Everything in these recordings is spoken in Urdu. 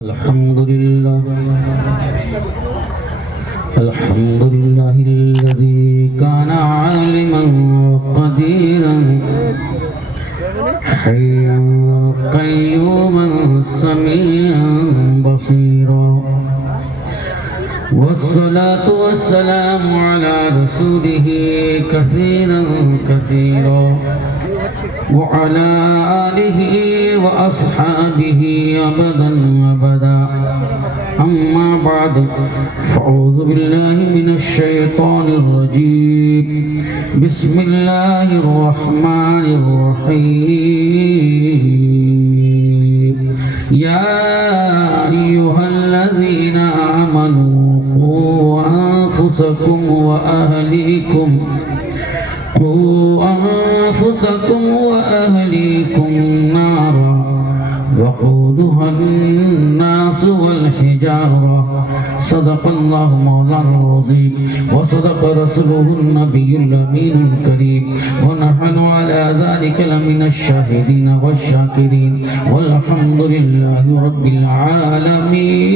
الحمد لله الذي كان عالما قديرا حيا قيوما سميعا بصيرا والصلاة والسلام على رسوله كثيرا وعلى آله وأصحابه أبدا أما بعد فأعوذ بالله من الشيطان الرجيم بسم الله الرحمن الرحيم يا أيها الذين آمنوا قوا أنفسكم وأهليكم نارا وقودها الناس والحجارة صدق الله مولانا العظيم وصدق رسوله النبي الأمين الكريم ونحن على ذلك لمن الشاهدين والشاكرين والحمد لله رب العالمين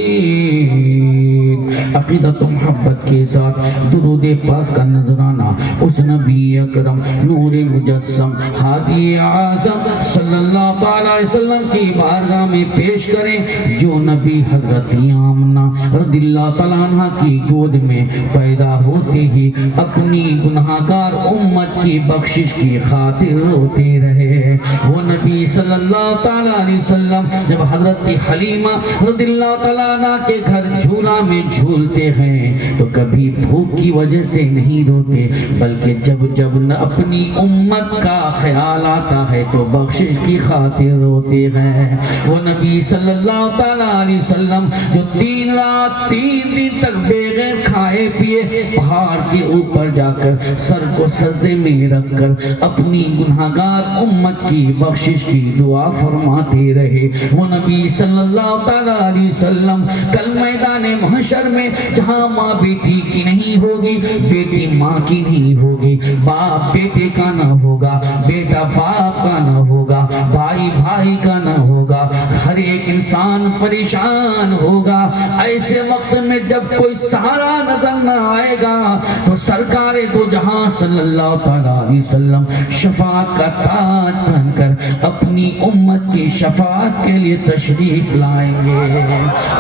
عقیدت و محبت کے ساتھ درود پاک کا نذرانہ اس نبی اکرم نور مجسم ہادی اعظم صلی اللہ علیہ وسلم کی بارگاہ میں پیش کریں جو نبی حضرت آمنہ رضی اللہ تعالیٰ عنہ کی گود میں پیدا ہوتے ہی اپنی گناہگار امت کی بخشش کی خاطر روتے رہے. وہ نبی صلی اللہ علیہ وسلم جب حضرت حلیمہ رضی اللہ تعالیٰ عنہ کے گھر جھولا میں جھولتے ہیں تو کبھی بھوک کی وجہ سے نہیں روتے بلکہ جب اپنی امت کا خیال آتا ہے تو بخشش کی خاطر روتے ہیں. وہ نبی صلی اللہ علیہ وسلم جو 3 رات 3 دن تک بغیر کھائے پیے پہاڑ کے اوپر جا کر سر کو سجدے میں رکھ کر اپنی گناہگار امت کی بخشش کی دعا فرماتے رہے. وہ نبی صلی اللہ علیہ وسلم کل میدان محشر میں جہاں ماں بیٹی کی نہیں ہوگی، بیٹی ماں کی نہیں ہوگی، باپ بیٹے کا نہ ہوگا، بیٹا باپ کا نہ ہوگا، بھائی بھائی کا نہ ہوگا، ہر ایک انسان پریشان ہوگا. ایسے وقت میں جب کوئی سہارا نظر نہ آئے گا تو سرکار دو جہاں صلی اللہ علیہ وسلم شفاعت کا تاج پہن کر اپنی امت کی شفاعت کے لیے تشریف لائیں گے.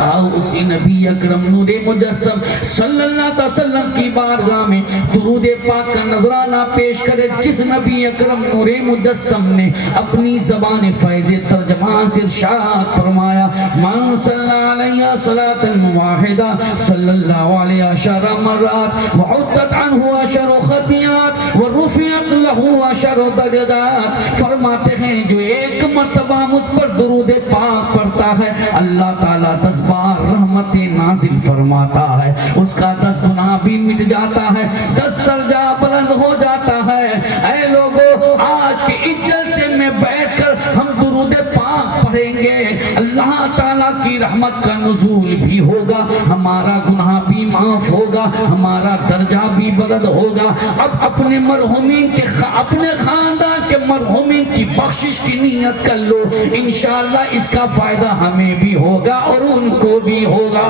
آؤ اسی نبی اکرم نور مجسم صلی اللہ علیہ وسلم کی بارگاہ میں درود پاک کا نذرانہ پیش کرے جس نبی اکرم نور مجسم نے اپنی زبان فیض ترجمان سے ارشاد فرمایا من صلی علیہ صلاۃ واحدہ صلی اللہ علیہ عشر مرات وحطت عنہ عشر خطیات ورفعت لہ عشر درجات. فرماتے ہیں جو ایک مرتبہ مجھ پر درود پاک پڑھتا ہے اللہ تعالیٰ 10 بار رحمت نازل فرماتا ہے، اس کا 10 گناہ بھی مٹ جاتا ہے، 10 درجہ بلند ہو جاتا ہے. اے لوگوں آج کے اس جلسے میں بیٹھ کر ہم درود پاک پڑھیں گے، اللہ تعالیٰ کی رحمت کا نزول بھی ہوگا، ہمارا گناہ بھی معاف ہوگا، ہمارا درجہ بھی بلند ہوگا. اب اپنے مرحومین کے اپنے خاندان کے مرحومین کی بخشش کی نیت کر لو، انشاءاللہ اس کا فائدہ ہمیں بھی ہوگا اور ان کو بھی ہوگا.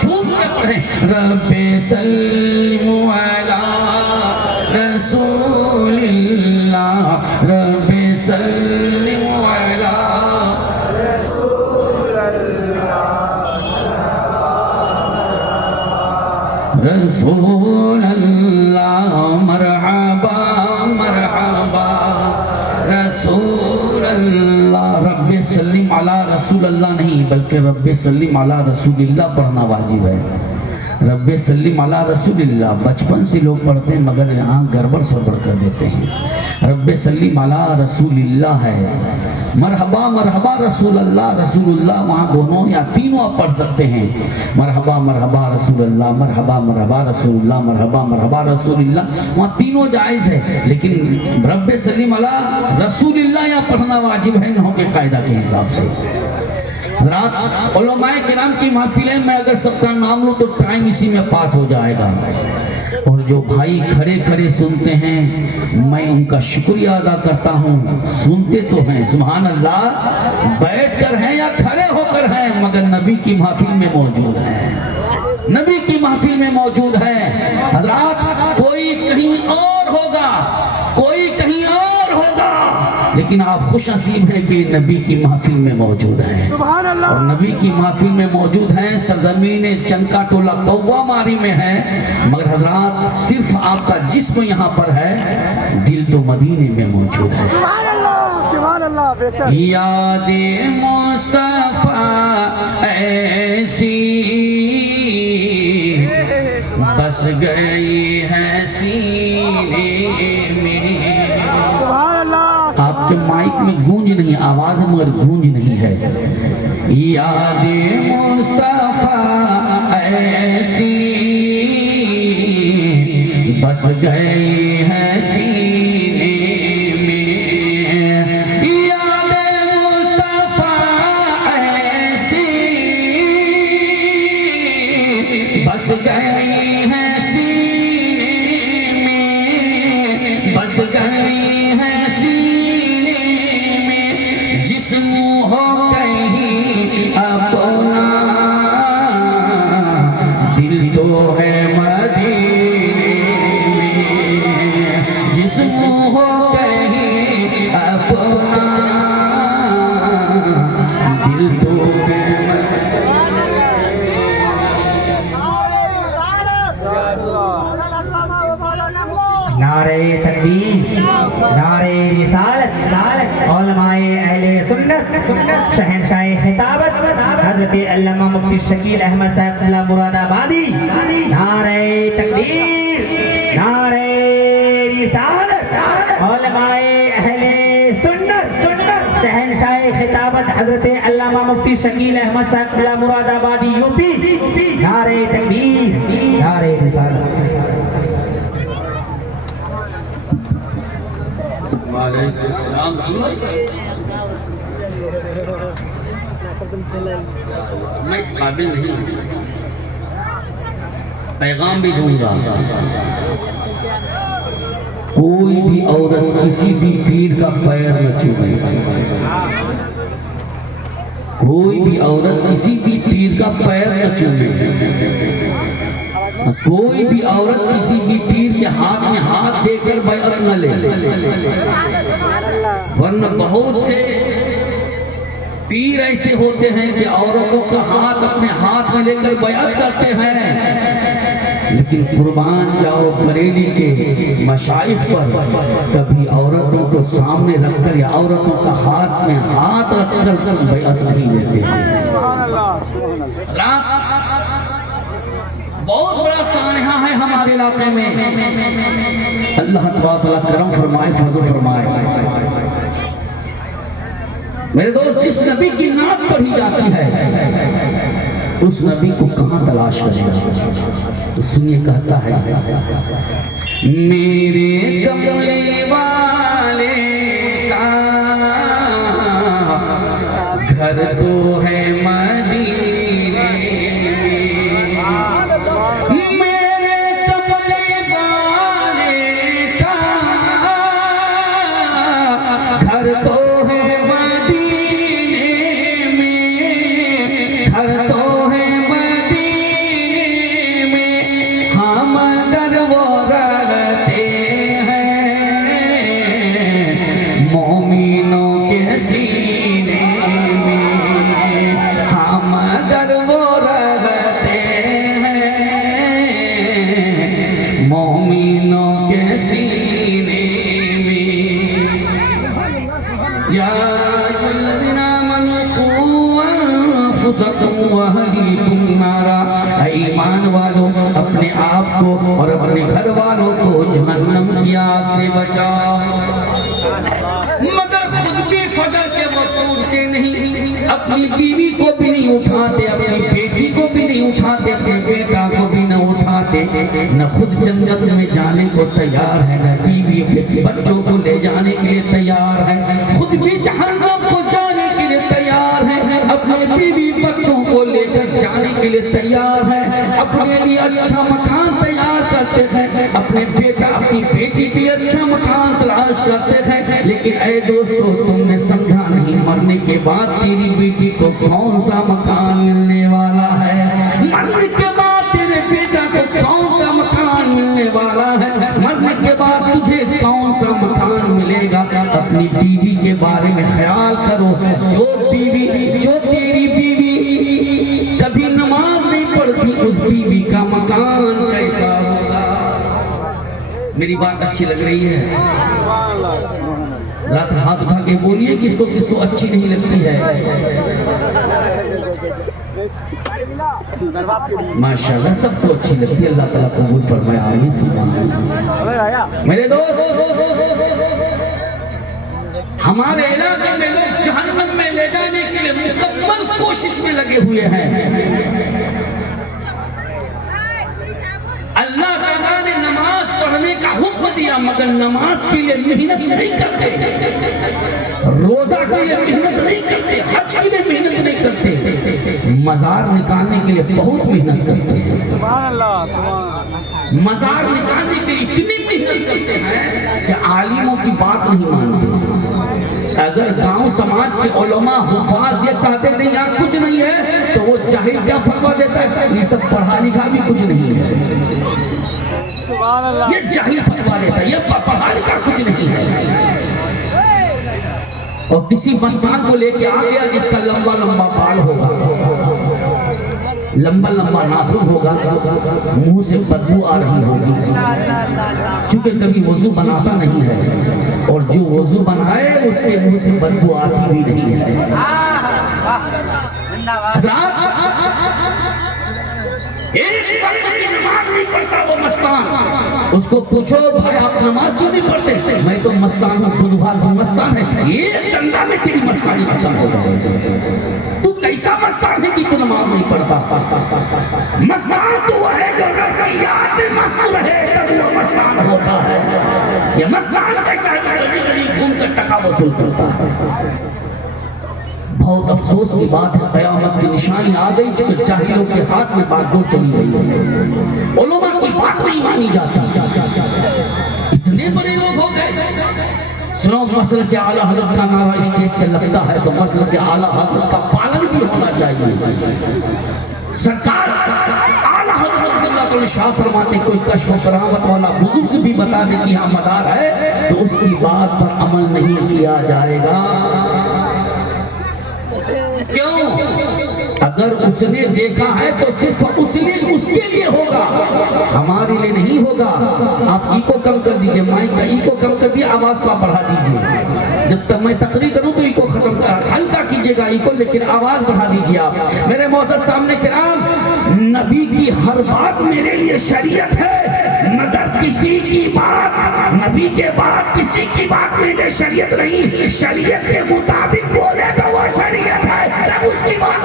چھوٹ کے پڑھیں رب سلم علی رسول اللہ رب سلم علی رسول اللہ مرحبا مرحبا رسول اللہ. رب سلم علی رسول اللہ نہیں بلکہ رب سلم علی رسول اللہ پڑھنا واجب ہے. رب سلم علی رسول اللہ بچپن سے لوگ پڑھتے ہیں مگر یہاں گڑبڑ سڑبڑ کر دیتے ہیں. رب سلم علی رسول اللہ ہے. مرحبا مرحبا رسول اللہ وہاں دونوں یا تینوں آپ پڑھ سکتے ہیں. مرحبا مرحبا رسول اللہ، مرحبا مرحبا رسول اللہ، مرحبا مرحبا رسول اللہ، وہاں تینوں جائز ہے. لیکن رب سلم علی رسول اللہ یہاں پڑھنا واجب ہے نحو کے قاعدہ کے حساب سے. رات علماء کرام کی محفلیں میں اگر سب کا نام لوں تو ٹائم اسی میں پاس ہو جائے گا. اور جو بھائی کھڑے کھڑے سنتے ہیں میں ان کا شکریہ ادا کرتا ہوں. سنتے تو ہیں سبحان اللہ, بیٹھ کر ہیں یا کھڑے ہو کر ہیں مگر نبی کی محفل میں موجود ہیں، نبی کی محفل میں موجود ہیں۔ حضرات کوئی کہیں اور ہوگا، کوئی کہیں اور ہوگا، لیکن آپ خوش نصیب ہیں کہ نبی کی محفل میں موجود ہیں، اور نبی کی محفل میں موجود ہیں۔ سرزمین چنکا ٹولہ قوا ماری میں ہے، مگر حضرات صرف آپ کا جسم یہاں پر ہے، دل تو مدینے میں موجود ہے۔ یاد مصطفیٰ ایسی بس گئی ہے سینے میں۔ آپ کے مائک میں گونج نہیں، آواز ہے مگر گونج نہیں ہے۔ یاد مصطفیٰ ایسی بس گئی ہے سینے میں، یاد مصطفیٰ ایسی بس گئی ہے سینے میں، بس گئی ہے سینے میں، جسم ہو کہیں اپنا دل تو ہے مدینے میں، جسم ہو کہیں اپنا دل تو ہے نعرہ تکبیر، نعرہ رسالت، علماء اہل سنت، شہنشاہ خطابت حضرت علامہ مفتی شکیل احمد صاحب اللہ مراد آبادی، نعرہ تکبیر، نعرہ رسالت، علماء اہل سنت، شہنشاہ خطابت حضرت علامہ مفتی شکیل احمد صاحب اللہ مراد آبادی یوپی، نعرہ تکبیر، نعرہ رسالت۔ وعلیکم السلام۔ میں اس قابل نہیں ہوں، پیغام بھی دوں گا، کوئی بھی عورت کسی بھی پیر کا پیر نہ چومے، کوئی بھی عورت کسی بھی پیر کا پیر نہ چومے، کوئی بھی عورت کسی بھی پیر کے ہاتھ میں ہاتھ دے کر بیعت نہ لے، ورنہ بہت سے پیر ایسے ہوتے ہیں کہ عورتوں کا ہاتھ اپنے ہاتھ میں لے کر بیعت کرتے ہیں، لیکن قربان جاؤ بریلی کے مشائخ پر کبھی عورتوں کو سامنے رکھ کر یا عورتوں کا ہاتھ میں ہاتھ رکھ کر بیعت نہیں لیتے ہیں۔ بہت بڑا سانحہ ہے ہمارے علاقے میں، اللہ تعالیٰ کرم فرمائے، فضل فرمائے۔ میرے دوست، جس نبی کی نعت پڑھی جاتی ہے اس نبی کو کہاں تلاش کرے؟ تو سنیے، کہتا ہے میرے کملے والے کا گھر تو ہے مدینے میں، میرے کملے والے کا گھر تو ہے مدینے میں، گھر تو ہے مدینے میں، ہم اگر وہ رہتے ہیں مومنوں کے سینے میں، ہم اگر وہ رہتے ہیں مومنوں کے سینے میں۔ یا الذین آمنوا قوا انفسکم واہلیکم نارا، اے ایمان والو اپنے آپ کو اور اپنے گھر والوں کو جہنم کی آگ سے بچاؤ۔ مگر خود بھی فجر کے وقت اٹھتے نہیں، اپنی بیوی کو بھی نہیں اٹھاتے، اپنی بیٹی کو بھی نہیں اٹھاتے، اپنے بیٹا کو بھی نہ اٹھاتے، نہ خود جنت میں جانے کو تیار ہے، نہ بیوی بچوں کو لے جانے کے لیے تیار ہے، خود بھی جہنم کو جانے کے لیے تیار ہے، اپنے بیوی بچوں کو لے کر جانے کے لیے تیار ہے، اپنے لیے اچھا مکان تیار کرتے ہیں، اپنے بیٹا اپنی بیٹی کے لیے اچھا مکان تلاش کرتے ہیں، لیکن اے دوستو تم نے سمجھا نہیں، مرنے کے کے بعد تیری بیٹی کو کون سا مکان ملنے والا ہے؟ مرنے کے بعد تیرے بیٹا کو کون سا مکان ملنے والا ہے؟ مرنے کے بعد تجھے کون سا مکان ملے گا؟ اپنی بیوی کے بارے میں خیال کرو. جو تیری بیوی کبھی نماز نہیں پڑھتی اس بیوی کا مکان کیسا ہوگا؟ میری بات اچھی لگ رہی ہے؟ ذرا سا ہاتھ اٹھا کے بولیے کس کو اچھی نہیں لگتی ہے. ماشاءاللہ سب کو اچھی لگتی ہے. اللہ تعالیٰ قبول فرمائے. آمین. میرے دوست، ہمارے علاقے میں لوگ جہنم میں لے جانے کے لیے مکمل کوشش میں لگے ہوئے ہیں. اللہ تعالیٰ نے نماز پڑھنے کا حکم دیا مگر نماز کے لیے محنت نہیں کرتے، روزہ کے لیے محنت نہیں کرتے، حج کے لیے محنت نہیں کرتے، مزار نکالنے کے لیے بہت محنت کرتے ہیں. سبحان اللہ. مزار نکالنے کے لیے اتنی محنت کرتے ہیں کہ عالموں کی بات نہیں مانتے. اگر گاؤں سماج کے علماء حفاظ یہ کہتے نہیں یار کچھ نہیں ہے تو وہ جاہل کیا فتویٰ دیتا ہے یہ سب پڑھا لکھا بھی کچھ نہیں ہے. یہ جاہل فتویٰ دیتا ہے یہ پڑھا لکھا کچھ نہیں ہے. اور کسی مستان کو لے کے آ گیا جس کا لمبا لمبا بال ہوگا، لمبا لمبا ناخن ہوگا، منہ سے بدبو آ رہی ہوگی چونکہ کبھی وضو بناتا نہیں ہے، اور جو وضو بنائے اس کے منہ سے بدبو آتی بھی نہیں ہے. ایک وقت کی نماز نہیں پڑھتا وہ مستان. اس کو پوچھو بھائی آپ نماز کیوں نہیں پڑھتے؟ میں تو مستان ہوں. بدوہال تو مستان ہے. یہ ڈنڈا میں تیری مستانی ختم ہو جائے. تو کیسا مستان ہے کہ تو نماز نہیں پڑھتا؟ مستان تو ہے جو رب کی یاد میں مست رہے تب وہ مستان ہوتا ہے. یہ مستان کیسا ہے جو گلی گلی گھوم کر ٹکا وصول کرتا ہے. بہت افسوس کی بات ہے قیامت کی نشانی آ گئی چونکہ جاہلوں کے ہاتھ میں بات ڈور چلی گئی ہے. علماء کی بات نہیں مانی جاتی. اتنے بڑے لوگ ہو گئے. سنو مسلک اعلیٰ حضرت کا نعرہ اسٹیج سے لگتا ہے تو مسلک اعلیٰ حضرت کا پالن بھی ہونا چاہیے. سرکار اعلیٰ حضرت اللہ تعالی شاہ فرماتے کوئی کشف و کرامت والا بزرگ بھی بتا دے کہ یہاں مدار ہے تو اس کی بات پر عمل نہیں کیا جائے گا. کیوں؟ اگر اس نے دیکھا ہے تو صرف اس کے لیے ہوگا، ہمارے لیے نہیں ہوگا. آپ ای کو کم کر دیجئے، مائک کا ای کو کم کر دیجئے، آواز کو آپ بڑھا دیجئے. جب تک میں تقریر کروں تو ای کو ختم ہلکا کیجئے گا ای کو، لیکن آواز بڑھا دیجئے آپ. میرے معزز سامنے کرام، نبی کی ہر بات میرے لیے شریعت ہے مگر کسی کی بات نبی کے بعد کسی کی بات میرے شریعت نہیں. شریعت کے مطابق بولے تو وہ شریعت ہے، تب اس کی بات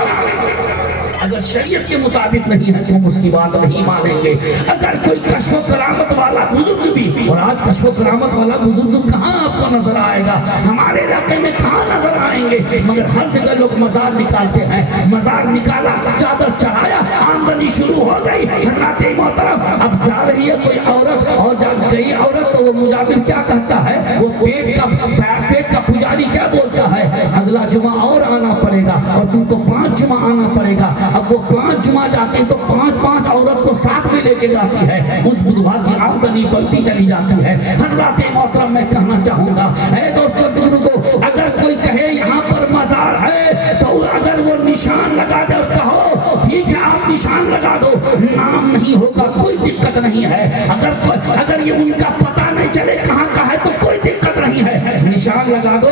اگر شریعت کے مطابق نہیں ہے تو ہم اس کی بات نہیں مانیں گے. اگر کوئی کشف و کرامت والا بزرگ بھی، اور آج کشف و کرامت والا بزرگ کہاں آپ کو نظر آئے گا؟ ہمارے علاقے میں کہاں نظر آئیں گے؟ مگر ہر جگہ لوگ مزار نکالتے ہیں. مزار نکالا، چادر چڑھایا، آمدنی شروع ہو گئی. حضرات محترم، اب جا رہی ہے کوئی عورت اور جا گئی عورت تو وہ مجابر کیا کہتا ہے؟ وہ پیٹ کا پجاری کیا بولتا ہے؟ اگلا جمعہ اور آنا پڑے گا اور تم کو 5 جمعہ آنا پڑے گا. اب وہ 5 جمعہ جاتے ہیں تو 5 عورت کو ساتھ میں لے کے جاتی ہے. اس بدھوار کی آمدنی بڑھتی چلی جاتی ہے. حضرات محترم، میں کہنا چاہوں گا اے دوستو بزرگو، اگر کوئی کہے یہاں پر مزار ہے تو اگر وہ نشان لگا دے اور کہو ٹھیک ہے آپ نشان لگا دو، نام نہیں ہوگا کوئی دقت نہیں ہے. اگر یہ ان کا پتہ نہیں چلے کہاں کا ہے تو کوئی دقت نہیں ہے، نشان لگا دو.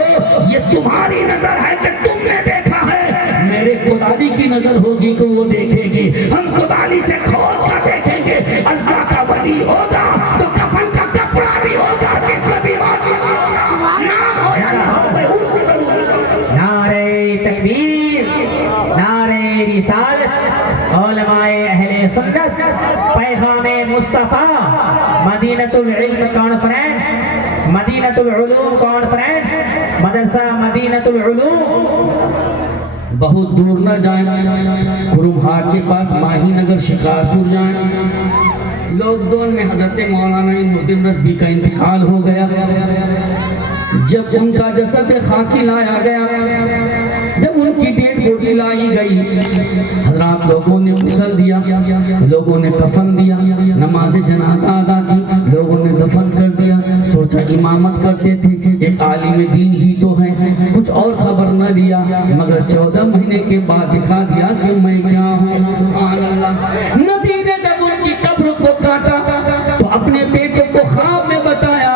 یہ تمہاری نظر ہے کہ تم نے دیکھا ہے، میرے خدالی کی نظر ہوگی کہ وہ دیکھے گی. ہم خدالی سے کھول کر دیکھیں گے. اللہ کا ولی ہوگا تو کفن کا کپڑا بھی ہوگا. کس میں بھی نام ہو یا نہ ہو میں اسی بنوں. نعرہ تکبیر، نعرہ رسالت، علماء اہل سنت، پیغام مصطفیٰ، مدینہ العلم کانفرنس، مدینہ العلوم کانفرنس، مدرسہ مدینہ العلوم. بہت دور نہ جائیں، کھرم ہاٹ کے پاس ماہی نگر شکارپور جائیں. لاک ڈاؤن میں حضرت مولانا الدین رضوی کا انتقال ہو گیا. جب ان کا جسد خاکی لایا گیا جب ان کی ڈیڈ باڈی لائی گئی حضرات لوگوں نے غسل دیا, لوگوں نے کفن دیا, نماز جنازہ ادا کی, لوگوں نے دفن کر دیا. سوچا امامت کرتے تھے, ایک عالم دین ہی تو ہے, کچھ اور خبر نہ دیا, مگر 14 مہینے کے بعد دکھا دیا کہ میں کیا ہوں. سبحان اللہ. نبی نے جب ان کی قبر کو کاٹا تو اپنے بیٹے کو خواب میں بتایا,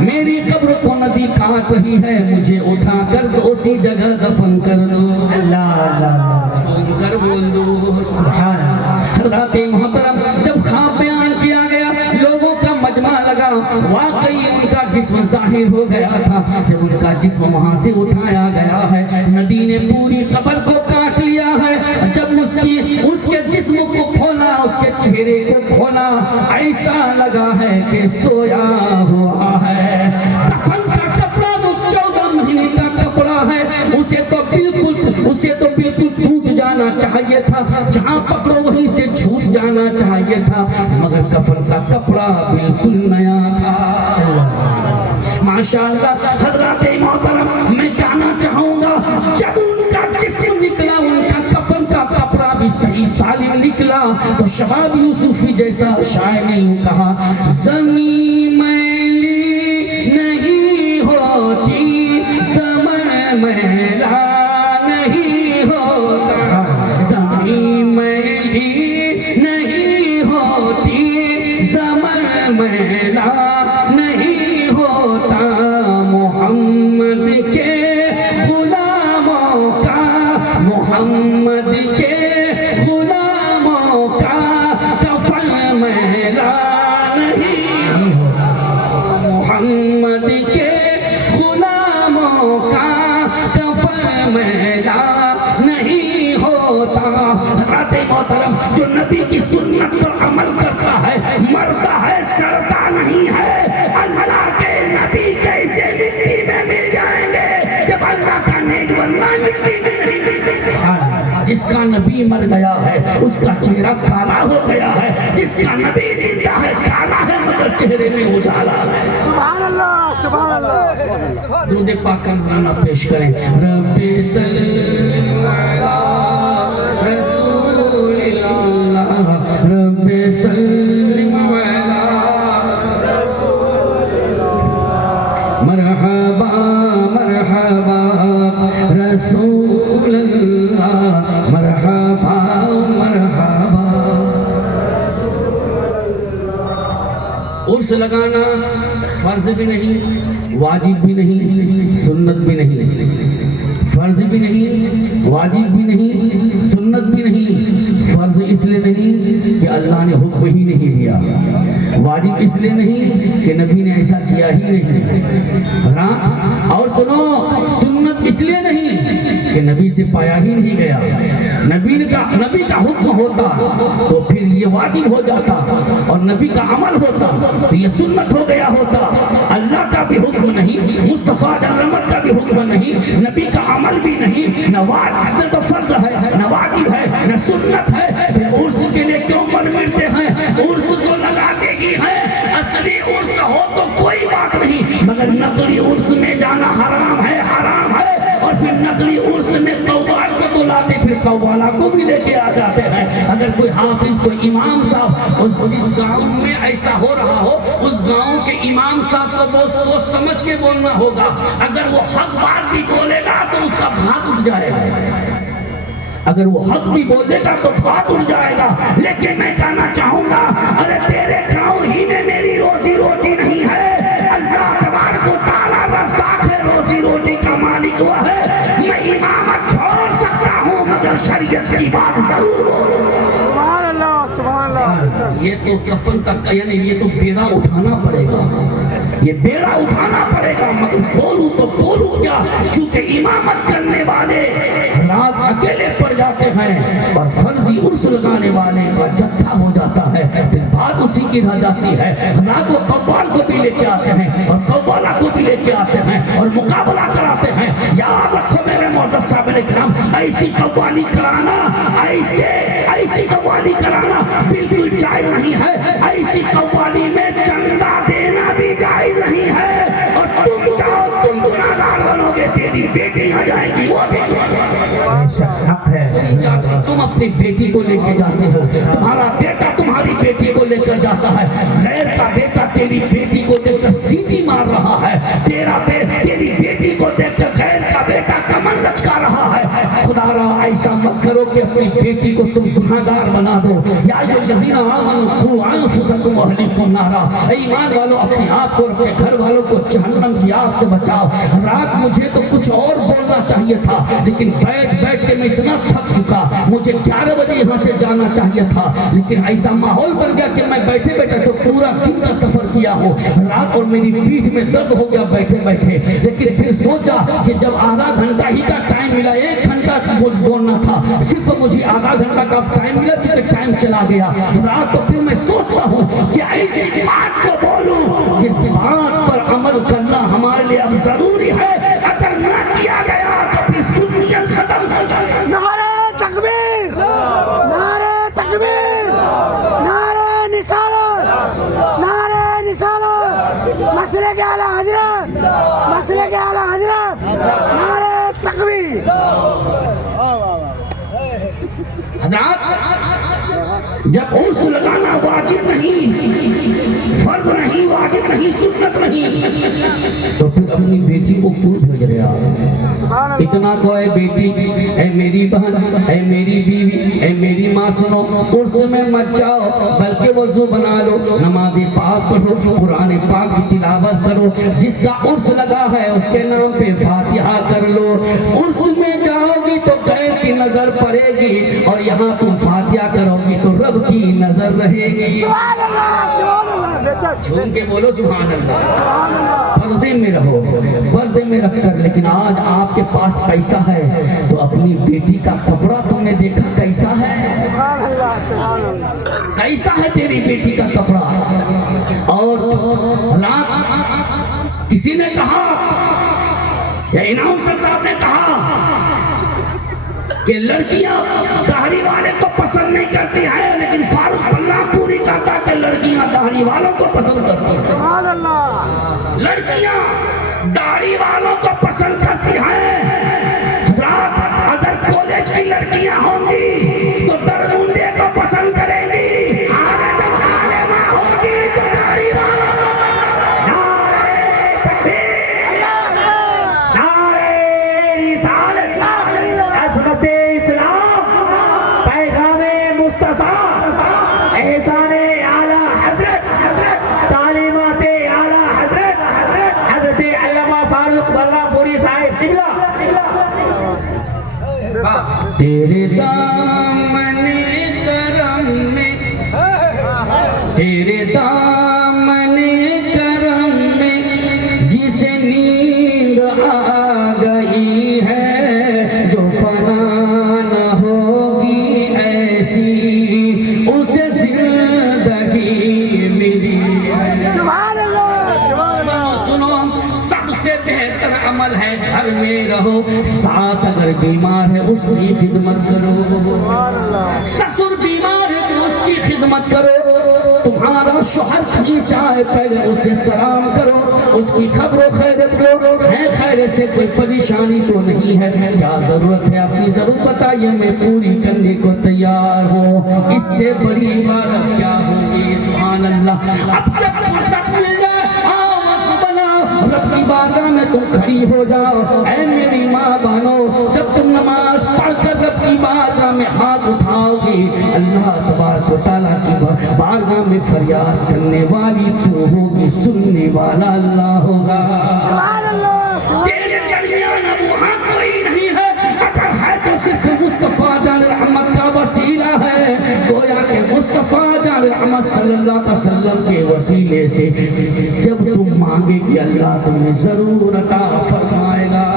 میری قبر کو ندی کاٹ رہی ہے, مجھے اٹھا کر دو اسی جگہ دفن کر دو. اللہ اللہ چھوڑ کر بول دو. سبحان اللہ. حضرات محترم, جب خواب بیان کیا گیا لوگوں کا مجمع لگا, واقعی ان کا جسم ظاہر ہو گیا تھا. جب ان کا جسم وہاں سے اٹھایا گیا ہے, نبی نے پوری قبر کو کاٹ لیا ہے. جب اس کے جسم کو کھولا, اس کے چہرے کو کھولا, ایسا لگا ہے کہ سویا ہوا ہے. کفن کا کپڑا وہ 14 مہینے کا کپڑا ہے, اسے تو بالکل ٹوٹ جانا چاہیے تھا, جہاں پکڑو وہیں سے چھوٹ جانا چاہیے تھا, مگر کفن کا کپڑا بالکل نیا تھا. ماشاءاللہ. حضرات محترم, میں کہنا چاہوں گا جب ان کا جسم نکلا, ان کا کفن کا کپڑا بھی صحیح سالم نکلا, تو شباب یوسفی جیسا شاعر نے یوں کہا, زمین میلی نہیں ہوتی, زمن میلا نہیں ہوتا, زمین میلی نہیں ہوتی, زمن میلا نہیں ہوتا, محمد کے غلاموں کا, محمد کے غلاموں کا کفن میلا نہیں ہوتا, محمد کے غلاموں کا کفن میلا نہیں ہوتا. حضرات محترم, جو نبی کی سنت پر عمل کرتا ہے مرتا ہے, سڑتا نہیں ہے. اللہ کے نبی کیسے مٹی میں مل جائیں گے جب اللہ کا نیک بندہ مٹی میں نہیں مل سکتا. جس کا نبی مر گیا ہے اس کا چہرہ کالا ہو گیا ہے, جس کا نبی زندہ ہے کالا ہے مگر چہرے میں اجالا ہے. سبحان اللہ, سبحان اللہ. درود پاک کا نظرانہ پیش کریں. رب صلی علی رسول اللہ, رب صلی علی رسول اللہ, مرحبا مرحبا رسول اللہ, مرحبا مرحبا. عرس لگانا فرض بھی نہیں, واجب بھی نہیں, سنت بھی نہیں. فرض بھی نہیں, واجب بھی نہیں, سنت بھی نہیں. فرض اس لیے نہیں کہ اللہ نے حکم ہی نہیں دیا, واجب اس لیے نہیں کہ نبی نے ایسا کیا ہی نہیں, اور سنو سنت اس لیے نہیں کہ نبی سے پایا ہی نہیں گیا. نبی کا حکم ہوتا تو پھر یہ واجب ہو جاتا, اور نبی کا عمل ہوتا تو یہ سنت ہو گیا ہوتا. اللہ کا بھی حکم نہیں, مصطفیٰ رحمت کا بھی حکم نہیں, نبی کا عمل بھی نہیں, نہ واجب, نہ تو فرض ہے, نہ واجب ہے, نہ سنت ہے. عرس کے لیے کیوں من ملتے ہیں؟ عرس تو لگاتے ہی ہیں. اصلی عرس ہو تو کوئی بات نہیں, مگر نقلی عرس میں جانا حرام ہے, حرام ہے. اور پھر نقلی عرس میں قوال کو تو لاتے, پھر قوالا کو بھی لے کے آ جاتے ہیں. اگر کوئی حافظ, کوئی امام صاحب جس گاؤں میں ایسا ہو رہا ہو, اس گاؤں کے امام صاحب کو بہت سوچ سمجھ کے بولنا ہوگا. اگر وہ حق بات بھی بولے گا تو اس کا بھات اٹھ جائے گا, اگر وہ حق بھی بولے گا تو بات اٹھ جائے گا. لیکن میں کہنا چاہوں گا, ارے تیرے گاؤں ہی میں میری روزی روٹی نہیں ہے, اللہ تبارک و تعالیٰ رزاق ہے, روزی روٹی کا مالک وہ ہے. میں امامت چھوڑ سکتا ہوں مگر شریعت کی بات ضرور بولوں. سبحان اللہ, سبحان اللہ. یہ تو کفن کا یعنی یہ تو بیڑا اٹھانا پڑے گا, یہ بیڑا اٹھانا پڑے گا, مگر بولوں تو بولوں کیا, چونکہ امامت کرنے والے رات اکیلے پڑ جاتے ہیں اور فرضی عرس لگانے والے کا جتھا ہو جاتا ہے, پھر بات اسی کی رہ جاتی ہے. رات کو قوال کو بھی لے کے آتے ہیں اور قوالا کو بھی لے کے آتے ہیں اور مقابلہ کراتے ہیں. یاد رکھو میرے معزز صاحب کرام, ایسی قوالی کرانا, ایسی قوالی کرانا بالکل جائز نہیں ہے. ایسی قوالی میں چندہ دینا بھی جائز نہیں ہے, اور تم چاہو تم گناہگار بنو گے, تیری بیٹی آ جائے گی وہ بھی حق ہے تم اپنی بیٹی کو لے کے جاتے ہو, تمہارا بیٹا تمہاری بیٹی کو لے کر جاتا ہے, غیر کا بیٹا تیری بیٹی کو دیکھ کر سیٹی مار رہا ہے, تیری بیٹی کو دیکھ کر غیر کا بیٹا کمر لچکا رہا ہے. خدا را ایسا مت کرو کہ اپنی بیٹی کو تم گناہگار بنا دو. یا ایھا الذین آمنوا قوا انفسکم واہلیکم نارا, ایمان والو اپنے آپ کو اور اپنے گھر والوں کو جہنم کی آگ سے بچاؤ. رات مجھے تو کچھ اور بولنا چاہیے تھا, لیکن بیٹھ کے میں اتنا تھک چکا, مجھے 11 بجے یہاں سے جانا چاہیے تھا, لیکن ایسا ماحول بن گیا کہ میں بیٹھے جو پورا دن کا سفر کیا ہوں رات, اور میری پیٹھ میں درد ہو گیا بیٹھے. لیکن پھر سوچا کہ جب آدھا گھنٹہ ہی کا ٹائم ملا, 1 گھنٹہ بولنا تھا, صرف مجھے آدھا گھنٹہ کا ٹائم ملا, چلے ٹائم چلا گیا رات. تو پھر میں سوچتا ہوں کہ ایسی بات کو بولوں جس بات پر عمل کرنا ہمارے لیے اب ضروری ہے, اگر نہ کیا گیا تو پھر سنیت ختم ہو جائے. نعرہ تکبیر, نعرہ تکبیر, نعرہ رسالت, نعرہ رسالت, مسلک اعلی حضرت, مسلک اعلی حضرت, نعرہ تکبیر. حضرات, جب عرس لگانا واجب نہیں, فرض نہیں, واجب نہیں, سنت نہیں, تو پھر اپنی بیٹی کو کیوں بھیج رہے آپ؟ اتنا تو اے بیٹی, اے میری بہن, اے میری بیوی, اے میری ماں سنو, عرس میں مت جاؤ, بلکہ وضو بنا لو, نماز پاک پڑھو, قرآن پاک کی تلاوت کرو, جس کا عرس لگا ہے اس کے نام پہ فاتحہ کر لو. عرس میں جاؤ گی تو غیر کی نظر پڑے گی, اور یہاں تم فاتحہ کرو گی تو رب کی نظر رہے گی. سبحان اللہ, سبحان اللہ, بے شک جھوم کے بولو سبحان اللہ. پردے میں رہو, پردے میں رکھ کر. لیکن آج آپ کے پاس پیسہ ہے تو اپنی بیٹی کا کپڑا تم نے دیکھا کیسا ہے؟ سبحان اللہ, سبحان اللہ. کیسا ہے تیری بیٹی کا کپڑا؟ اور رات کسی نے کہا, یا اناؤنسر صاحب نے کہا کہ لڑکیاں داڑھی والے کو پسند نہیں کرتی ہیں, لیکن فاروق اللہ پوری کہتا کہ لڑکیاں داڑھی والوں کو پسند کرتی ہیں. سبحان اللہ. لڑکیاں داڑھی والوں کو پسند کرتی ہیں. حضرات, اگر کالج کی لڑکیاں ہوں گی تو درمنڈے کو پسند کریں گی, اگر جب عالمہ ہوگی تو داڑھی والوں کو. نعرہ تکبیر, نعرہ رسالت, عظمت اسلام, پیغام مصطفیٰ, احسان اعلیٰ حضرت, تعلیمات اعلیٰ حضرت, حضرت علامہ فاروق برہم پوری صاحب قبلہ. تیرے دامن کرم میں, تیرے دامن کرم میں جسے نیند آ گئی ہے, جو فنا نہ ہوگی ایسی اسے زندگی ملی. سبحان اللہ, سبحان اللہ. سنو, سب سے بہتر عمل ہے گھر میں رہو, ساس اگر بیمار ہے اس کی خدمت کرو, سبحان اللہ. سسر بیمار ہے تو اس کی خدمت کرو, تمہارا شوہر کہیں سے آئے پہلے اسے سلام کرو, اس کی خبر و خیرت لو, ہے خیر سے کوئی پریشانی تو نہیں ہے, کیا ضرورت ہے اپنی ضرورت بتائیے, میں پوری کرنے کو تیار ہوں, اس سے بڑی عبادت کیا ہوگی. سبحان اللہ. اب جب فرصت مل جائے آواز بناؤ, رب کی بارگاہ میں تم کھڑی ہو جاؤ. اے میری ماں بہنو, جب تم نماز پڑھ کر رب کی بارگاہ میں ہاتھ اٹھاؤ گی, اللہ تبارک و تعالیٰ کی بارگاہ میں فریاد کرنے والی تو ہوگی, سننے والا اللہ ہوگا. سبحان اللہ. تیرے درمیان اب وہاں کوئی نہیں ہے, اگر ہے تو صرف مصطفیٰ جان رحمت کا وسیلہ ہے. گویا کہ مصطفیٰ جان رحمت صلی اللہ علیہ وسلم کے وسیلے سے جب تم مانگے گی اللہ تمہیں ضرور عطا فرمائے گا.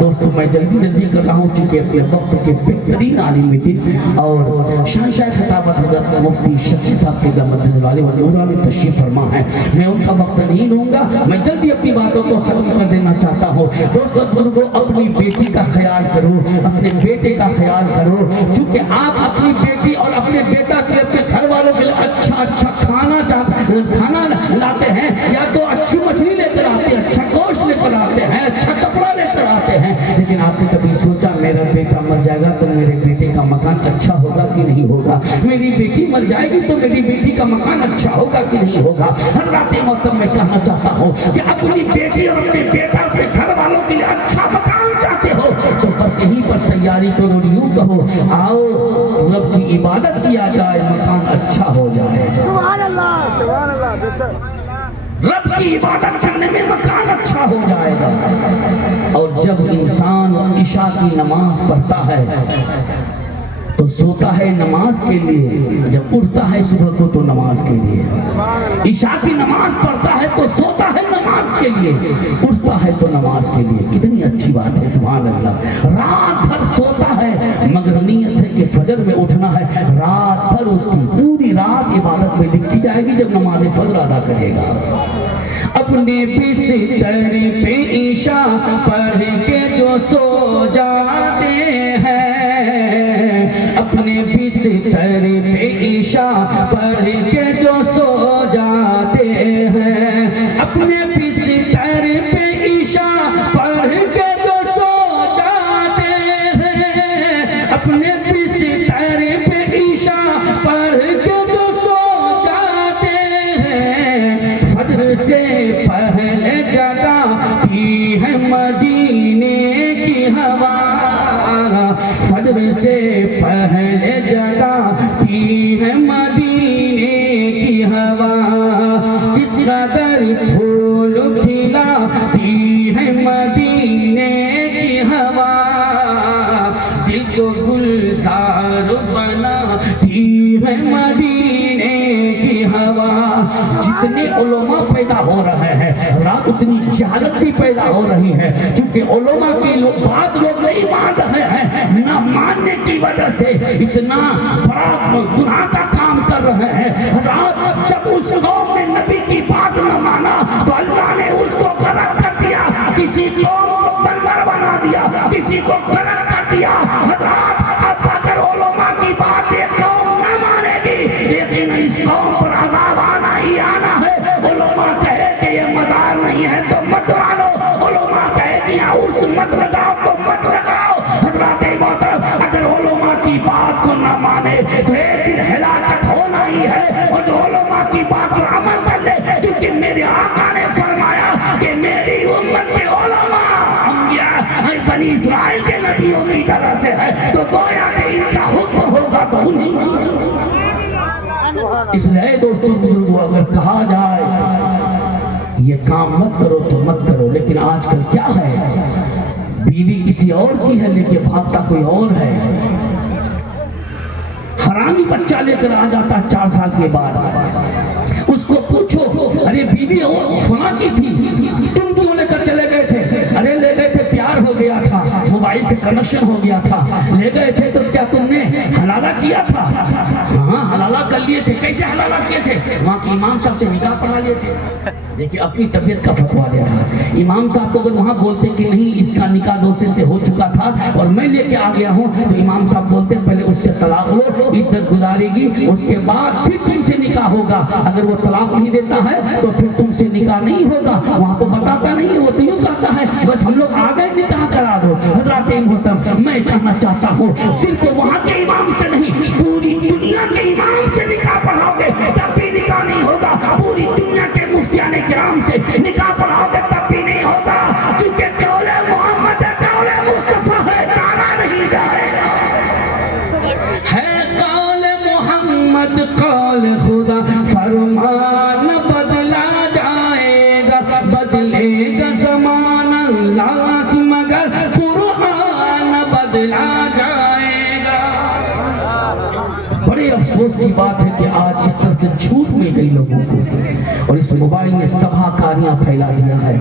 دوستو, میں جلدی کر رہا ہوں چونکہ اپنے وقت کے بہترین عالم دین اور شہنشاہ خطابت حضرت مفتی شفیع صاحب کے مدد والے و نورانی تشریف فرما ہے, میں ان کا وقت نہیں لوں گا, میں جلدی اپنی باتوں کو ختم کر دینا چاہتا ہوں. دوستو بزرگو, اپنی بیٹی کا خیال کرو, اپنے بیٹے کا خیال کرو, چونکہ آپ اپنی بیٹی اور اپنے بیٹا کے اپنے گھر والوں کے لیے اچھا کھانا لاتے ہیں, یا تو اچھی مچھلی لے کر آتے ہیں, اچھا گوشت لے کر آتے ہیں, اچھا کپڑا لے کر آتے ہیں, مر جائے گا تو میرے بیٹے کا مکان اچھا ہوگا کہ نہیں ہوگا، میری بیٹی مر جائے گی تو میری بیٹی کا مکان اچھا ہوگا کہ نہیں ہوگا۔ حضرات محترم میں کہنا چاہتا ہوں کہ اپنی بیٹی اور اپنے بیٹا اپنے گھر والوں کے لیے اچھا مکان چاہتے ہو تو بس یہیں پر تیاری کرو اور یوں کہو آؤ رب کی عبادت کیا جائے، مکان اچھا ہو جائے۔ سبحان اللہ، سبحان اللہ، بہتر۔ رب کی عبادت کرنے میں مکان اچھا ہو جائے گا۔ اور جب انسان عشاء کی نماز پڑھتا ہے تو سوتا ہے نماز کے لیے، جب اٹھتا ہے صبح کو تو نماز کے لیے۔ عشاء کی نماز پڑھتا ہے تو سوتا ہے نماز کے لیے، اٹھتا ہے تو نماز کے لیے۔ کتنی اچھی بات ہے، سبحان اللہ۔ رات بھر سوتا ہے مگر نیت ہے کہ فجر میں اٹھنا ہے، رات بھر اس کی پوری رات عبادت میں لکھی جائے گی جب نماز فجر ادا کرے گا۔ اپنے بستر پہ عشاء پڑھ کے جو سو جاتے ہیں، اپنے بستر پہ عشاء پڑھ کے جو سو جاتے ہیں، اپنے بستر پہ عشاء پڑھ کے جو سو جاتے ہیں، اپنے بستر پہ عشاء پڑھ کے جو سو جاتے ہیں، فجر سے پہلے جگاتی ہے مدینے کی ہوا، فجر سے پہلے جگاتی ہے مدینے کی ہوا، کس قدر پھول کھلاتی ہے مدینے کی ہوا، دل کو گلزار بناتی ہے مدینے کی ہوا۔ جتنے علماء پیدا ہو رہے ہیں رات اتنی جہالت بھی پیدا ہو رہی ہے، چونکہ علماء کی بات لوگ نہیں مان رہے ہیں، نہ ماننے کی وجہ سے اتنا بڑا گناہ کا کام کر رہے ہیں۔ رات جب اس قوم نے نبی کی بات نہ مانا تو اللہ نے اس کو غلط کر دیا، کسی قوم کو بنور بنا دیا، کسی کو غلط کر دیا۔ حضرات اب اگر علماء کی بات ایک قوم نہ مانے گی لیکن اس قوم پر عذاب آنا ہی آنا ہے۔ علماء کہے کہ یہ مزار نہیں ہے تو مت مانو، علماء کہے کہ یہاں عرس مت لگاؤ تو مت لگاؤ۔ حضرات محترم اگر علماء کی بات کو نہ مانے تو ایک دن ہلاکت ہونا ہی ہے، اور جو علماء کی بات پر عمل کر لے، چونکہ میرے آقا نے فرمایا کہ میری امت کے علماء انبیاء بنی اسرائیل کے نبیوں کی طرح سے ہے، تو گویا کہ ان کا حکم ہوگا تو انہیں۔ اس لیے دوستوں بزرگوں اگر کہا جائے یہ کام مت کرو تو مت کرو، لیکن آج کل کیا ہے، بیوی کسی اور کی ہے لیکن بھاگتا کوئی اور ہے۔ حرامی بچہ لے کر آ جاتا 4 سال کے بعد، اس کو پوچھو ارے بیوی فلاں کی تھی تم کیوں لے کر چلے گئے تھے؟ ارے لے گئے تھے پیار ہو گیا تھا، موبائل سے کنیکشن ہو گیا تھا، لے گئے تھے تو کیا تم نے حلالہ کیا تھا؟ ہاں حلالہ کر لیے تھے۔ کیسے حلالہ کیے تھے؟ وہاں کے امام صاحب سے نکاح پڑھا لیے تھے۔ دیکھیں اپنی طبیعت کا فتویٰ دے رہا ہے۔ امام صاحب کو اگر وہاں بولتے کہ نہیں اس کا نکاح دوسرے سے ہو چکا تھا اور میں لے کے آ گیا ہوں تو امام صاحب بولتے پہلے اس سے طلاق لو، عدت گزارے گی، اس کے بعد پھر تم سے نکاح ہوگا۔ اگر وہ طلاق نہیں دیتا ہے تو پھر تم سے نکاح نہیں ہوگا۔ وہاں تو بتاتا نہیں ہے، وہ تو یوں کہتا ہے بس ہم لوگ آ گئے نکاح کرا دو۔ حضرات محترم میں کہنا چاہتا ہوں صرف وہاں کے امام سے نہیں، پوری دنیا کے امام سے نکاح پڑھاؤ گے تب بھی نکاح نہیں ہوگا، پوری دنیا کے مفتیان کرام سے نکاح پڑھاؤ گے تب بھی نہیں ہوگا، چونکہ قول محمد ہے، قول مصطفیٰ ہے، ٹالا نہیں جائے گا۔ ہے قول محمد قول خدا، فرمان بدلا جائے گا، بدلے گا زمانہ لاکھ مگر قرآن بدلا جائے گا۔ بڑے افسوس کی بات ہے کہ آج اس طرح سے جھوٹ مل گئی لوگوں کو، اور اس موبائل نے تباہ کاریاں پھیلا دیا ہے۔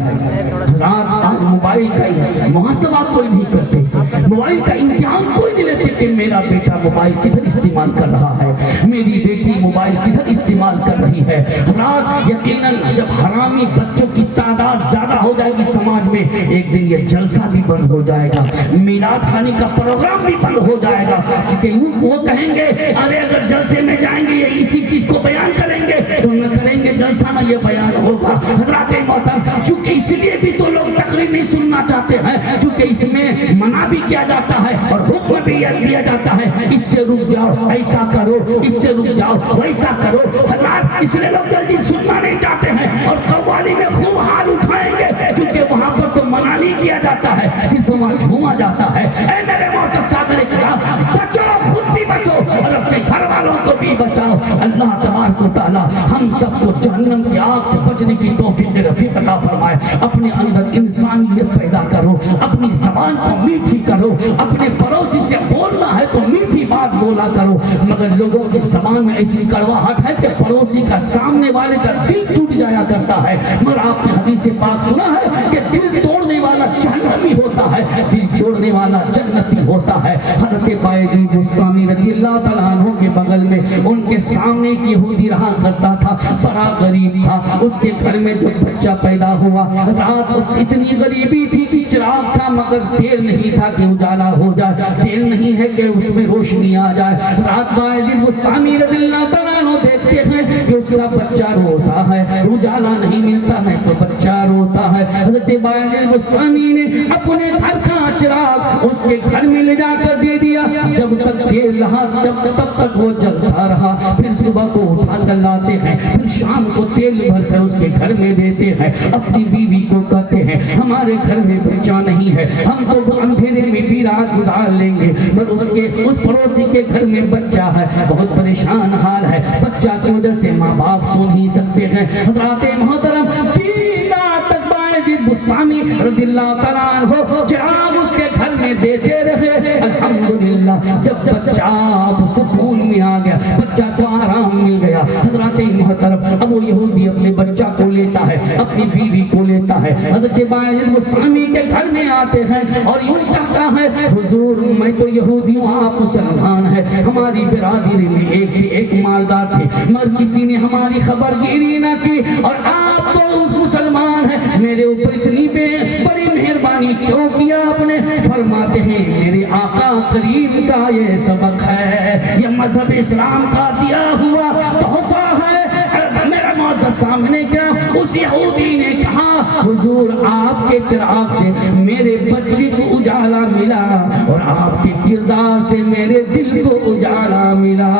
رات آج موبائل کا ہی ہے، محاسبہ کوئی نہیں کرتے، موبائل کا امتحان کوئی نہیں لیتے کہ میرا بیٹا موبائل کدھر استعمال کر رہا ہے، میری بیٹی موبائل کدھر استعمال کر رہی ہے۔ رات یقیناً جب حرامی بچوں کی تعداد زیادہ ہو جائے گی سماج میں، ایک دن یہ جلسہ بھی بند ہو جائے گا، میلاد خانی کا پروگرام بھی بند ہو جائے گا، چونکہ وہ کہیں گے ارے اگر جلسے میں جائیں گے یہ اسی چیز کو بیان کریں گے تو نہ کریں گے جلسہ روزانہ یہ بیان ہوگا. حضرات محترم چونکہ اس لیے بھی تو لوگ تقریر نہیں سننا چاہتے ہیں چونکہ اس میں منع بھی کیا جاتا ہے اور حکم بھی دیا جاتا ہے اس سے رک جاؤ ایسا کرو, اس سے رک جاؤ ویسا کرو. حضرات اس لیے لوگ جلدی سننا نہیں چاہتے ہیں اور قوالی میں خوب حال اٹھائیں گے چونکہ وہاں پر تو منع نہیں کیا جاتا ہے, صرف وہاں جھوما جاتا ہے. اے میرے معزز سادھر اکرام, بچو, خود بھی بچو اور اپنے گھر والوں کو بھی بچاؤ. اللہ تبارک و تعالی ہم سب کو جہنم کی آگ سے بچنے کی توفیق رفیق عطا فرمائے. اپنے اندر انسانیت پیدا کرو, اپنی زبان کو میٹھی کرو, اپنے پڑوسی سے بولنا ہے تو میٹھی بات بولا کرو. مگر لوگوں کی زبان میں ایسی کڑواہٹ ہے کہ پڑوسی کا, سامنے والے کا دل ٹوٹ جایا کرتا ہے. مگر آپ نے حدیث پاک سنا ہے کہ دل توڑنے والا جہنمی ہوتا ہے, دل جوڑنے والا جنتی ہوتا ہے. حضرت بایزید بستامی رضی اللہ تعالیٰ عنہ کے بغل میں ان کے سامنے ایک یہودی رہا کرتا تھا, بڑا غریب تھا. اس کے گھر میں جو بچہ پیدا ہوا, رات اس اتنی غریبی تھی کہ چراغ تھا مگر تیل نہیں تھا کہ اجالا ہو جائے, تیل نہیں ہے کہ اس میں روشنی آ جائے. رات بایزید بستامی رضی اللہ تعالیٰ عنہ دیکھتے ہیں کہ اس کا بچہ روتا ہے, اجالا نہیں ملتا ہے تو بچہ روتا ہے. حضرت بایزید بستامی نے اپنے گھر کا چراغ اس کے گھر میں لے جا کر دے دیا. جب تک تیل رہا تب تک وہ جلتا رہا. پھر صبح کو اٹھا کر لاتے ہیں, پھر شام کو تیل بھر کر اس کے گھر میں دیتے ہیں. اپنی بیوی کو کہتے ہیں ہمارے گھر میں بچہ نہیں ہے, ہم تو اندھیرے میں بھی رات گزار لیں گے. مگر اس پڑوسی کے گھر میں بچہ ہے, بہت پریشان حال ہے. بچہ کی وجہ سے ماں باپ سو نہیں سکتے ہیں. حضرات محترم 3 رات تک بایزید بستامی رضی اللہ تعالیٰ عنہ چراغ اس کے گھر میں دیتے رہے. الحمدللہ جب بچہ سکون میں آ گیا, بچہ کو آرام مل گیا. حضرات محترم اب وہ یہودی اپنے بچہ کو لیتا ہے, اپنی بیوی کو لیتا ہے, حضرت بایزید بستامی کے گھر میں آتے ہیں اور یوں کہتا ہے حضور میں تو یہودی ہوں, آپ مسلمان ہیں. ہماری برادری میں ایک سے ایک مالدار تھے مگر کسی نے ہماری خبر گیری نہ کی اور آپ تو مسلمان ہیں, میرے اوپر اتنی بڑی مہربانی کیوں کیا آپ نے؟ فرماتے ہیں میرے آقا کریم کا یہ سبق ہے, یہ مذہب اسلام کا دیا ہوا تحفہ ہے. میرا معزز سامنے کیا اس یہودی نے کہا حضور آپ کے چراغ سے میرے بچے کو اجالا ملا اور آپ کے کردار سے میرے دل کو اجالا ملا.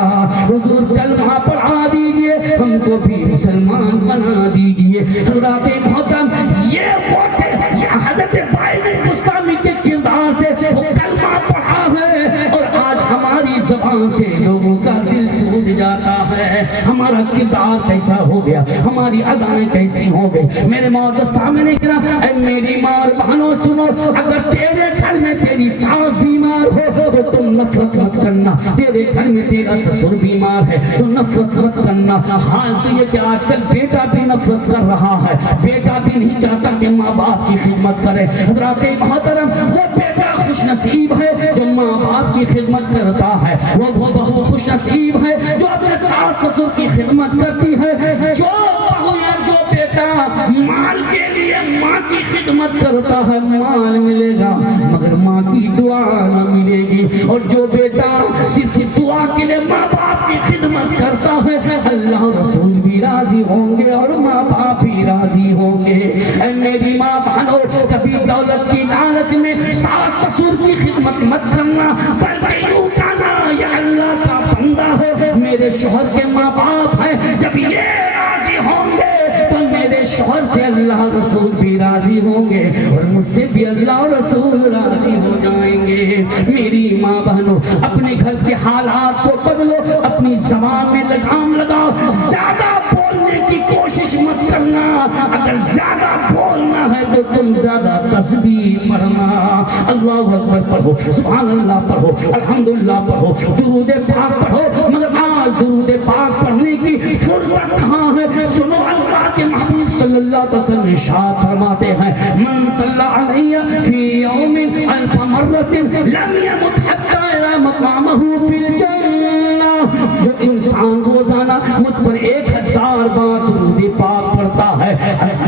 حضور کلمہ پڑھا دیجئے, ہم کو بھی مسلمان بنا دیجئے. حضرات محترم یہ وہ تھے, یہ حضرت بایزید بستامی کے کردار سے وہ کلمہ پڑھا ہے اور آج ہماری زبان سے لوگوں کا دل ٹوٹ جاتا ہے. ہمارا کردار کیسا ہو گیا, ہماری ادائیں کیسی ہو گئی. میرے معزز سامنے کرام, اے میری ماں اور بہنوں سنو, اگر تیرے گھر میں تیری ساس بیمار ہو تو تم نفرت مت کرنا, تیرے گھر میں تیرا سسر بیمار ہے تو نفرت مت کرنا. حال تو یہ کہ آج کل بیٹا بھی نفرت کر رہا ہے, بیٹا بھی نہیں چاہتا کہ ماں باپ کی خدمت کرے. حضرات محترم وہ بیٹا خوش نصیب ہے جو ماں باپ کی خدمت کرتا ہے, وہ بہو خوش نصیب ہے جو اپنے ساس سسر کی خدمت کرتی ہے. جو بہو یا جو بیٹا مال کے لیے ماں کی خدمت کرتا ہے مال ملے گا مگر ماں کی دعا نہ ملے گی. اور جو بیٹا صرف دعا کے لیے ماں باپ کی خدمت کرتا ہے اللہ رسول بھی راضی ہوں گے اور ماں باپ بھی راضی ہوں گے. اے میری ماں بہنوں, کبھی دولت کی لالچ میں ساس سسر کی خدمت مت کرنا, بلکہ یوں کہنا یہ اللہ کا بندہ ہے, میرے شوہر کے ماں باپ ہیں, جب یہ راضی ہوں گے تو میرے شوہر سے اللہ رسول بھی راضی ہوں گے اور مجھ سے بھی اللہ رسول راضی ہو جائیں گے. میری ماں بہنوں, اپنے گھر کے حالات کو بدلو, اپنی زبان میں لگام لگاؤ. زیادہ بولنے کی کوشش مت کرنا, اگر زیادہ بولنا ہے تو تم زیادہ تسبیح پڑھنا. اللہ اکبر پڑھو, سبحان اللہ پڑھو, الحمدللہ پڑھو, درود پاک پڑھو. مگر آج درود پاک پڑھنے کی فرصت کہاں ہے؟ سنو اللہ کے محبوب صلی اللہ علیہ وسلم ارشاد فرماتے ہیں من صلی علیہ فی یوم 1000 مرۃ لم یمت حتی یری مقامہ فی الجنہ. جو انسان روزانہ مجھ پر 1000 بار درود پاک پڑھتا ہے,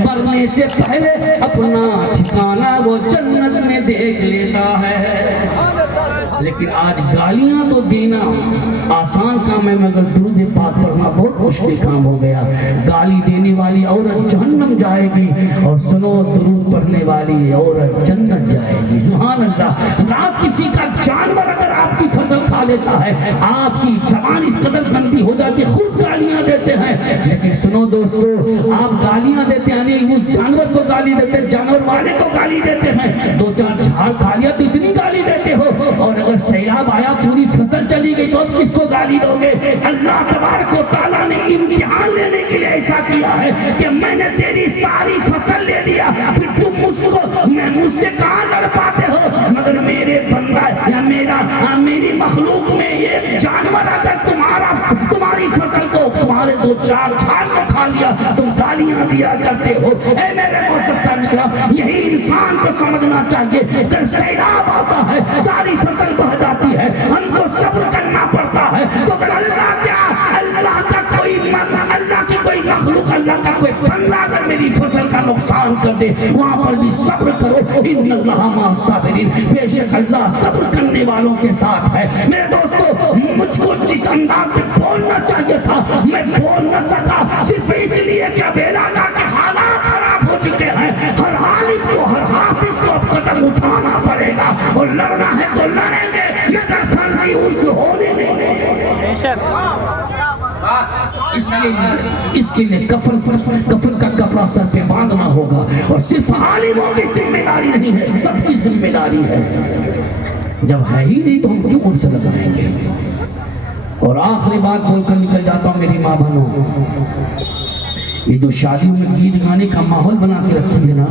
مرنے سے پہلے اپنا ٹھکانہ وہ جنت میں دیکھ لیتا ہے. لیکن آج گالیاں تو دینا آسان کام ہے، مگر درود پاک پڑھنا بہت مشکل کام ہو گیا۔ گالی دینے والی عورت جہنم جائے گی، اور سنو درود پڑھنے والی عورت جنت جائے گی۔ سبحان اللہ۔ رات کسی کا جانور اگر آپ کی فصل کھا لیتا ہے، آپ کی زبان اس قدر گندی ہو جاتی ہے، خود گالیاں دیتے ہیں، لیکن سنو دوستو، آپ گالیاں دیتے ہیں، یعنی اس جانور کو گالی دیتے ہیں، جانور والے کو گالی دیتے ہیں، دو چار جھاڑ کھا لیا تو اتنی گالی دیتے ہو، اور اگر سیلاب آیا پوری فصل چلی گئی تو کس کو گالی دو گے؟ اللہ تبارک و تعالیٰ نے امتحان لینے کے لیے ایسا کیا ہے کہ میں نے تیری ساری فصل لے لیا، پھر تم مجھ سے کہاں لڑ پاتے ہو؟ مگر میرے بندہ یا میری مخلوق میں ایک جانور اگر تمہاری فصل کو، تمہارے دو چار جھاڑ کو کھا لیا، تم گالیاں دیا کرتے ہو۔ اے میرے معزز سامعین، یہی انسان کو سمجھنا چاہیے، جب سیلاب آتا ہے ساری فصل بہہ جاتی ہے، ہم کو صبر کرنا پڑتا ہے، تو اگر اللہ کی کوئی مخلوق، اللہ کا کوئی بندہ اگر میری فصل کا نقصان کر دے، وہاں پر بھی صبر کرو، ان اللہ مع الصابرین، بے شک اللہ صبر کرنے والوں کے ساتھ ہے۔ میرے دوستو، مجھ کو جس انداز میں بولنا چاہیے تھا میں بول نہ سکا، صرف اس لیے کہ اب علاقہ کے حالات خراب ہو چکے ہیں، ہر عالم کو، ہر حافظ کو اب قدم اٹھانا پڑے گا، اور لڑنا ہے تو لڑیں گے، مگر فرضی عرض ہونے نہیں دیں گے۔ اس کے لیے کفن کا کپڑا سر پہ باندھنا ہوگا، اور صرف عالموں کی ذمہ داری نہیں ہے، سب کی ذمہ داری ہے۔ جب ہے ہی نہیں تو ہم کیوں عرص لگائیں گے؟ اور آخری بات بول کر نکل جاتا ہوں میری ماں بہنوں، یہ جو شادیوں میں گیت گانے کا ماحول بنا کے رکھی ہے نا،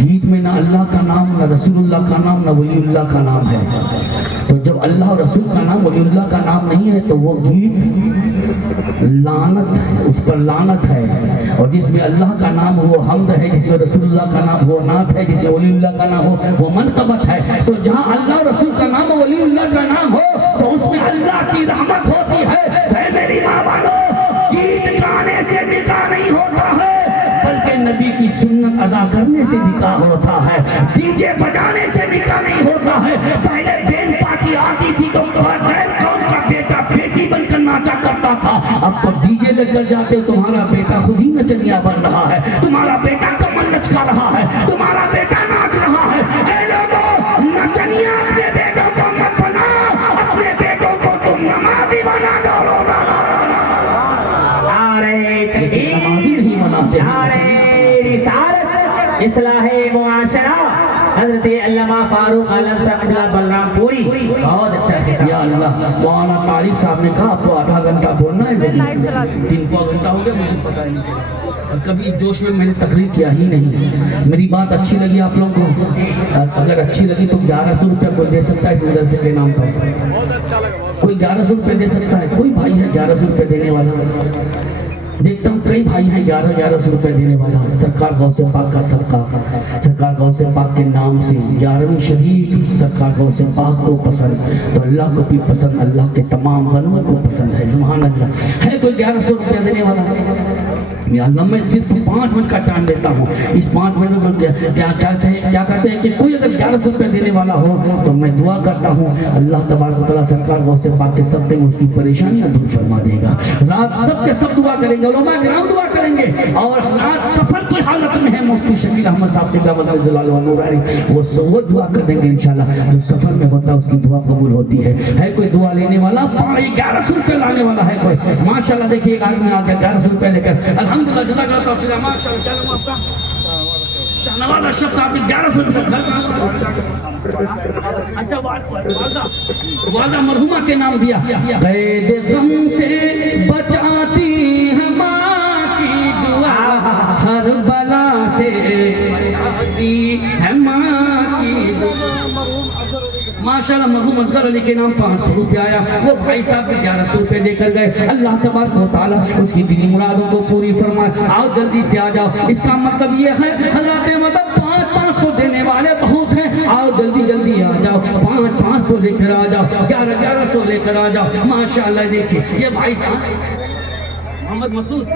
گیت میں نہ اللہ کا نام، نہ رسول اللہ کا نام، نہ ولی اللہ کا نام ہے۔ تو جب اللہ اور رسول کا نام، ولی اللہ کا نام نہیں ہے، تو وہ گیت لعنت ہے، اس پر لعنت ہے۔ اور جس میں اللہ کا نام ہو وہ حمد ہے، جس میں رسول اللہ کا نام ہو نعت ہے، جس میں ولی اللہ کا نام ہو وہ منقبت ہے۔ تو جہاں اللہ اور رسول کا نام ہو، ولی اللہ کا نام ہو، تو اس میں اللہ کی رحمت ہوتی ہے۔ اے میری ماں بانو، گیت گانے سے نکاح نہیں ہوتا ہے، بلکہ نبی کی سنت ادا کرنے سے نکاح ہوتا ہے۔ ڈی جے بجانے سے نکاح نہیں ہوتا ہے۔ پہلے بین پارٹی آتی تھی تو غیر قوم کا بیٹا بیٹی بن کر ناچا کرتا تھا، اب تو ڈی جے لے کر جاتے تمہارا بیٹا خود ہی نچنیا بن رہا ہے، تمہارا بیٹا کمر لچکا رہا ہے، تمہارا بیٹا ناچ رہا ہے۔ اے لوگوں، نچنیا اپنے بیٹوں کو مت بناؤ، اپنے بیٹوں کو تم نمازی بنا دو۔ نمازی نہیں مناتے رسالت اصلاح معاشرہ حضرت علامہ فاروق عالم صاحب بلرام پوری، بہت اچھا کہا۔ یا اللہ، مولانا طارق صاحب نے کہا آپ کو آدھا گھنٹہ بولنا ہے، لیکن 3 گھنٹہ ہو گیا، مجھے پتہ ہی نہیں چلا، اور کبھی جوش میں نے تقریر کیا ہی نہیں۔ میری بات اچھی لگی آپ لوگوں کو؟ اگر اچھی لگی تو 1100 روپے کوئی دے سکتا ہے اس مدرسے کے نام پر؟ کوئی 1100 روپے دے سکتا ہے؟ کوئی بھائی ہے 1100 روپے دینے والا؟ دیکھتا ہوں کئی بھائی ہیں 1100 روپے دینے والا۔ سرکار غوث پاک کا صدقہ، سرکار غوث پاک کے نام سے 11ویں شریف سرکار غوث پاک کو پسند، تو اللہ کو بھی پسند، اللہ کے تمام بندوں کو پسند ہے۔ سبحان اللہ۔ ہے کوئی 1100 روپے دینے والا؟ یا اللہ، میں صرف 5 منٹ کا ٹائم دیتا ہوں، اس 5 منٹ میں کیا کہتے ہیں کہ کوئی اگر 1100 روپے دینے والا ہو تو میں دعا کرتا ہوں اللہ تبارک و تعالیٰ سرکار غوث پاک کے صدقے میں اس کی پریشانیاں دور فرما دے گا۔ رات سب کے سب دعا کریں گے، علماء کرام دعا کریں گے، اور رات سفر کی حالت میں ہے مفتی شکیل احمد صاحب سے دعوت جلال و نورانی، وہ دعا کر دیں گے انشاءاللہ۔ جو سفر میں ہوتا ہے اس کی دعا قبول ہوتی ہے۔ ہے کوئی دعا لینے والا؟ 1100 روپے لانے والا ہے کوئی؟ ماشاءاللہ دیکھیے ایک آدمی آ گیا 1100 روپے لے کر، الحمدللہ جزاک اللہ خیر، ماشاءاللہ۔ کیا نام آپ کا؟ شاہنواز اشرف صاحب نے 1100 روپے۔ اچھا، والدہ مرحومہ کے نام دیا۔ قید غم سے بچاتی ہے ماں کی دعا، ہر بلا سے بچاتی ہے ماں کی دعا۔ ماشاءاللہ مرحوم اصغر علی کے نام 500 روپے آیا، وہ بھائی صاحب سے 1100 روپے دے کر گئے۔ اللہ تبارک و تعالیٰ اس کی دلی مرادوں کو پوری فرمائے۔ آؤ جلدی سے آ جاؤ۔ اس کا مطلب یہ ہے حضرات، مطلب 500 دینے والے بہت ہیں، آؤ جلدی جلدی آ جاؤ، 500 لے کر آ جاؤ، 1100 لے کر آ جاؤ۔ ماشاءاللہ دیکھیے یہ بھائی صاحب محمد مسعود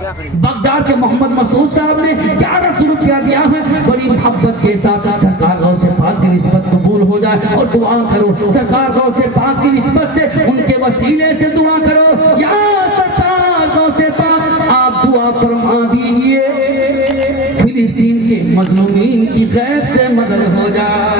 بغداد کے محمد مسعود صاحب نے 1100 روپیہ دیا ہے، بڑی محبت کے ساتھ سرکار غوث پاک کی نسبت قبول ہو جائے اور دعا کرو، سرکار غوث پاک کی نسبت سے ان کے وسیلے سے دعا کرو، یا سرکار غوث پاک آپ دعا فرما دیجئے فلسطین کے مظلومین کی غیب سے مدد ہو جائے۔